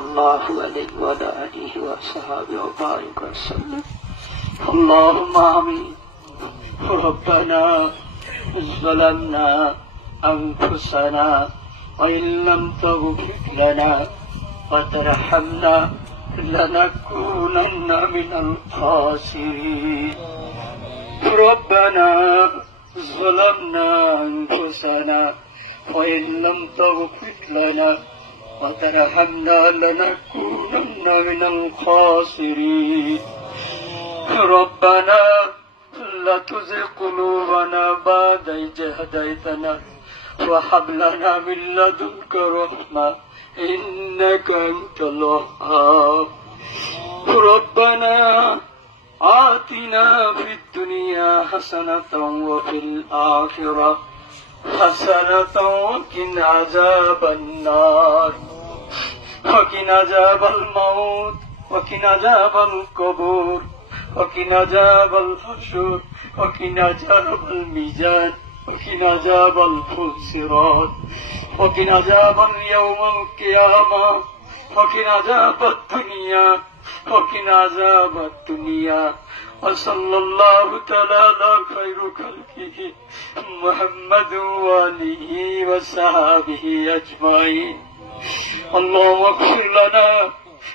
الله عليه وعلى آله وصحبه وبارك وسلم. اللهم آمين. ربنا ظلمنا أنفسنا وإن لم تغفر لنا وترحمنا لنكونن من الخاسرين. ربنا ظلمنا أنفسنا وإن لم تغفر لنا وترحمنا لنكونن من الخاسرين. ربنا لا تزغ قلوبنا بعد إذ هديتنا وهب لنا من لدنك رحمة إنك أنت الوهاب. ربنا آتنا في الدنيا حسنة وفي الآخرة حسنة وقنا عذاب النار وقنا عذاب الموت وقنا عذاب القبور وقنا عذاب الحشر وقنا عذاب الميزان وقنا عذاب الصراط وقنا عذاب يوم القيامة وقنا عذاب الدنيا وقنا عذاب الدنيا. وصلى الله تعالى على خير خلقه محمد وآله وصحبه أجمعين. اللهم اغفر لنا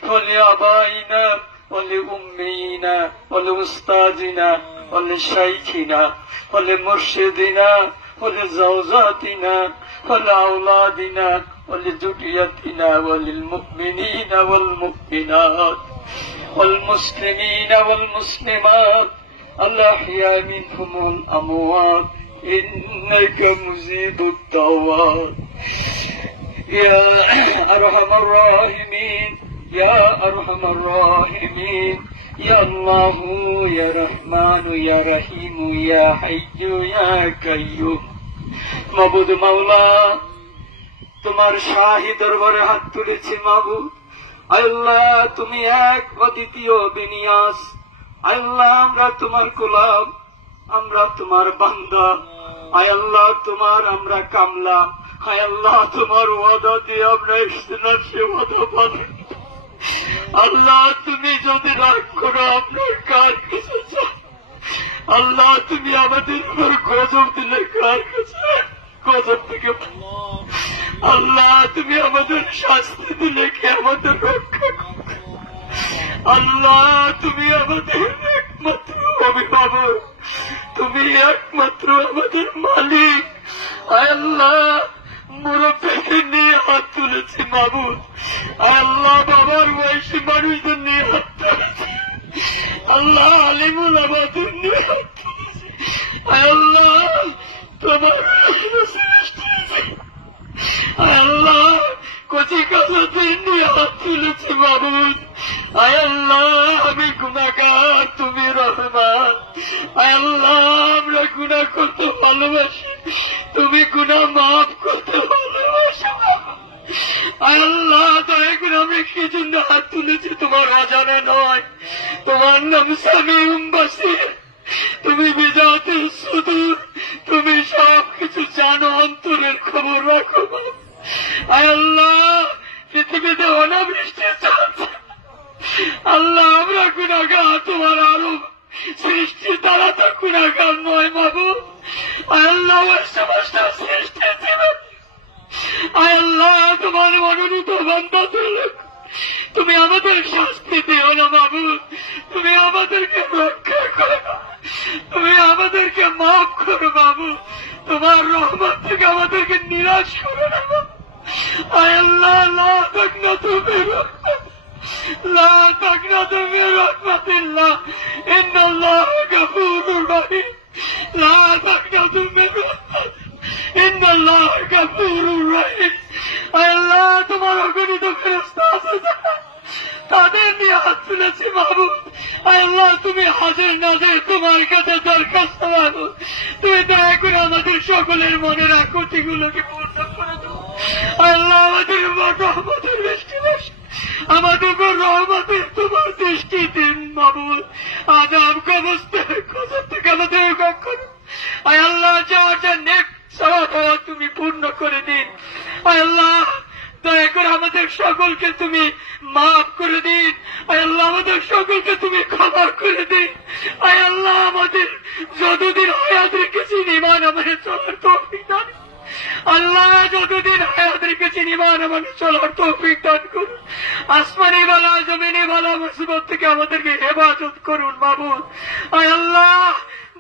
ولآبائنا ولأمينا ولأستاذنا ولشيخنا ولمرشدنا ولزوجاتنا ولأولادنا ولذريتنا وللمؤمنين والمؤمنات والمسلمين والمسلمات الأحياء منهم والأموات إنك مجيب الدعوات. يا أرحم الراحمين يا أرحم الراحمين يا الله يا رحمن يا رحيم يا حي يا قيوم. মাবুদ মাওলা, তোমার শাহী দরবারে হাত তুলেছি মাবুদ। আল্লাহ, তুমি এক অদ্বিতীয় বিনিয়াস। আল্লাহ, আমরা তোমার গোলাম, আমরা তোমার বান্দা। আয় আল্লাহ, তোমার আমরা কামলা। আয় আল্লাহ, তোমার ওয়াদা দিয়ে আমরা ইসলাম সে ওয়াদা পালন। আল্লাহ, তুমি যদি রাগ করো আপনার কার কাছে যাও। আল্লাহ, তুমি আমাদের উপর গজব দিলে কার কাছে? গজব থেকে আল্লাহ, তুমি আমাদের শাস্তি দিলে কে আমাদের রক্ষা করবে? আল্লাহ, তুমি আমাদের একমাত্র অভিভাবক, তুমি একমাত্র আমাদের মালিক। আল্লাহ, মুরব্বীদের নিয়ে হাত তুলেছি মাবুদ। আল্লাহ, বাবার বয়সী মানুষদের নিয়ে হাত তুলেছি। আল্লাহ, আলিমুল আমাদের নিয়ে হাত তুলেছি। আল্লাহ, তোমার আল্লাহ, কচি কাছাদের নিয়ে হাত তুলেছি মাবুদ। আল্লাহ, আমি গুনাহগার, তুমি রহমান। আল্লাহ, আমরা গুনাহ করতে ভালোবাসি, তুমি গুনাহ মাফ করতে ভালোবাসো। আল্লাহ, দয়া করে আমি কি জন্য হাত তুলেছি তোমার অজানা নয়। তোমার নাম সামিউম বাসীর, তুমি বিজাতে সুদূর, তুমি সব কিছু জানো, অন্তরের খবর রাখো। আল্লাহ, পৃথিবীতে অনাবৃষ্টি চলছে। আল্লাহ, আমরা গুনাহগার, তোমার আরো সৃষ্টি তারা তো গুনাহগার নয় মাবুদ। আল্লাহ, ওই সমস্ত সৃষ্টি জীবন আল্লাহ তোমার মনোনীত বান্দা, তুমি আমাদের শাস্তি দিও না মাবুদ। তুমি আমাদেরকে রক্ষা করো, তুমি আমাদেরকে মাফ করো মাবুদ। তোমার রহমত থেকে আমাদেরকে নিরাশ করো না। আল্লাহ, লা তাকনাতু মির রাহমাতিল্লাহ, লা তাকনাতু মির রাহমাতিল্লাহ, ইন্নাল্লাহা গফুরুর রহিম। লা তাকনাতু মির রাহমাতিল্লাহ, ইন্নাল্লাহা গফুরুর রহিম। আল্লাহ, তোমার অগণিত ফেরেশতা আছে, তাদের নিয়ে হাত তুলেছি মাবুদ। আল্লাহ, তুমি হাজির নাজির তোমার কাছে দরখাস্ত মাবুদ। তুমি দয়া করে আমাদের সকলের মনের আকুতিগুলোকে পূর্ণ করে দাও। আল্লাহ, আমাদের উপর রহমতের বৃষ্টি বর্ষণ, আমাদের উপর রহমতের তোমার দৃষ্টি দিন মাবুদ। আযাব কবর থেকে আমাদের রক্ষা করো। আল্লাহ, যাওয়াটা নেক সওয়াব তুমি পূর্ণ করে দিন। আল্লাহ, দয়া করে আমাদের সকলকে তুমি মাফ করে দিন। আয় আল্লাহ আমাদের সকলকে তুমি ক্ষমা করে দিন। আয় আল্লাহ আমাদের যতদিন হায়াত রেখেছি ঈমান আমাদের চলার তৌফিক দান। আল্লাহ যতদিন হায়াত রেখেছি ঈমান আমাদের চলার তৌফিক দান করুন। আসমানি বালা জমিনি বালা মুসিবত থেকে আমাদেরকে হেফাজত করুন মাবুদ। আয় আল্লাহ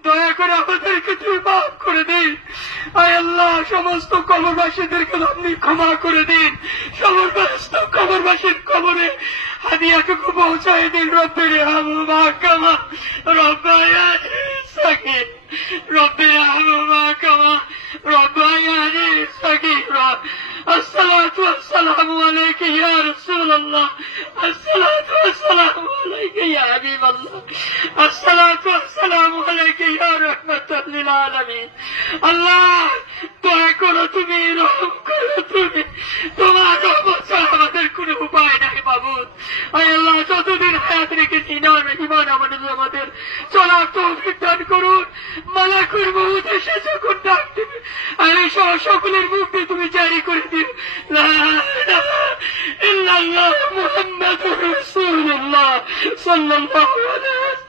দয়া করে আমাদেরকে তুমি মাফ করে দিন। আয় আল্লাহ সমস্ত কবরবাসীদেরকে আপনি ক্ষমা করে দিন। সমস্ত কবরবাসীর কবরে হাদিয়াটুকু পৌঁছায় দিন। রব্বে রহমা কামা রব্বায়ানি সাগীর, রব্বে রহমা কামা রব্বায়ানি সাগীর। الصلاة والسلام عليك يا رسول الله، الصلاة والسلام عليك يا حبيب الله، الصلاة والسلام عليك يا رحمة للعالمين। আল্লাহ দয়া করো তুমি, রহম করো তুমি, তোমার রহমত ছাড়া আমাদের কোনো উপায় নাই মাবুদ। আয় আল্লাহ যতদিন হায়াত রেখেছি ঈমান আমাদের চলার তৌফিক দান করুন। মালাকুল মউত এসে যখন ডাক দিবে আমি সহ সকলের মুখ দিয়ে তুমি জারি করে দিও লা ইলাহা ইল্লাল্লাহ মুহাম্মাদুর রাসূলুল্লাহ সাল্লাল্লাহু আলাইহি